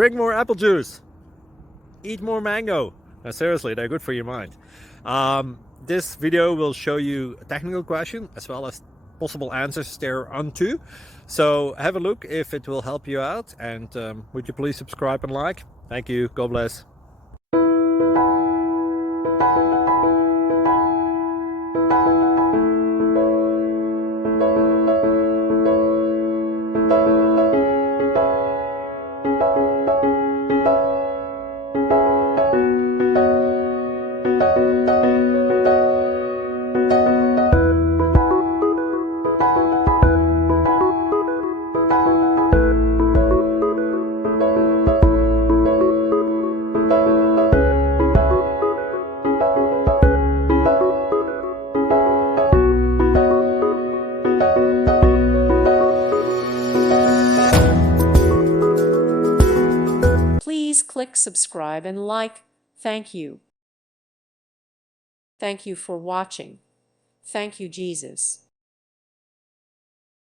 Drink more apple juice. Eat more mango. No, seriously, they're good for your mind. This video will show you a technical question as well as possible answers thereunto. So have a look if it will help you out, and would you please subscribe and like? Thank you. God bless. Please click subscribe and like. Thank you. Thank you for watching. Thank you, Jesus.